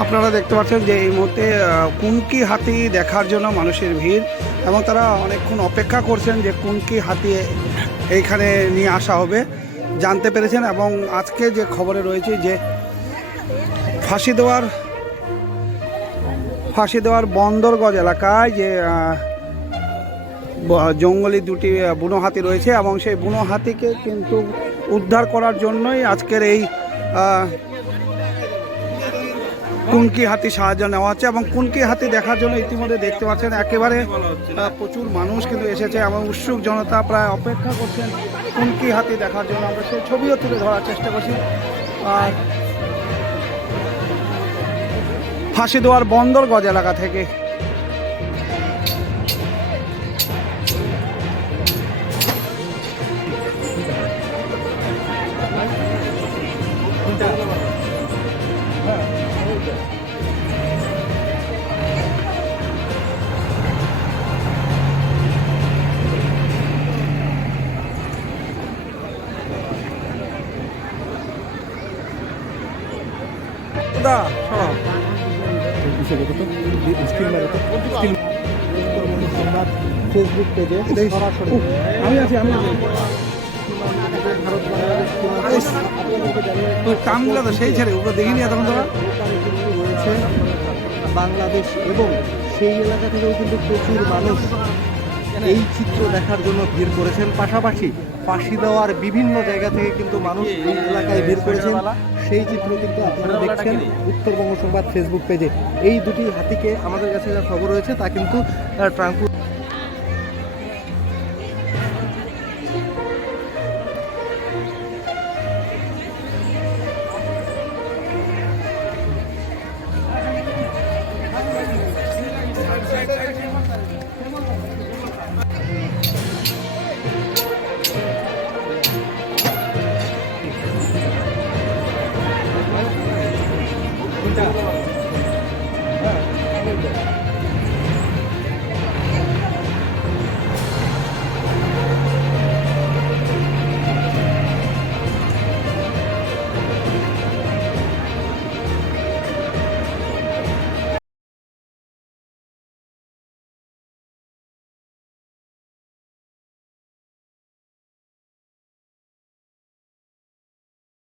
আপনারা দেখতে পাচ্ছেন যে এই মুহূর্তে কুনকি হাতি দেখার জন্য মানুষের ভিড় এবং তারা অনেকক্ষণ অপেক্ষা করছেন যে কুনকি হাতি এইখানে নিয়ে আসা হবে। জানতে পেরেছেন এবং আজকে যে খবরে রয়েছে যে ফাঁসি দেওয়ার ফাঁসি দেওয়ার বন্দরগঞ্জ এলাকায় যে জঙ্গলি দুটি বুনো হাতি রয়েছে এবং সেই বুনো হাতিকে কিন্তু উদ্ধার করার জন্যই আজকের এই কুনকি হাতি সাহায্য নেওয়া হচ্ছে এবং কোন কি হাতি দেখার জন্য ইতিমধ্যে দেখতে পাচ্ছেন, একেবারে প্রচুর মানুষ কিন্তু এসেছে এবং উৎসুক জনতা প্রায় অপেক্ষা করছেন কুনকি হাতি দেখার জন্য। আমরা সেই ছবিও তুলে ধরার চেষ্টা করছি। আর ফাঁসি দেওয়ার গজ এলাকা থেকে দা ফেসবুক পেজে আমি আছি আমি কামগুলো তো সেই ছেড়ে ওগুলো দেখিনি এতক্ষণ তোরা? রয়েছে বাংলাদেশ এবং সেই এলাকা থেকেও কিন্তু প্রচুর মানুষ এই চিত্র দেখার জন্য ভিড় করেছেন। পাশাপাশি ফাঁসি দেওয়ার বিভিন্ন জায়গা থেকে কিন্তু মানুষ এই এলাকায় ভিড় করেছেন। সেই চিত্র কিন্তু আপনারা দেখছেন উত্তরবঙ্গ সংবাদ ফেসবুক পেজে। এই দুটি হাতিকে আমাদের কাছে যা খবর রয়েছে তা কিন্তু ট্রাঙ্কু 对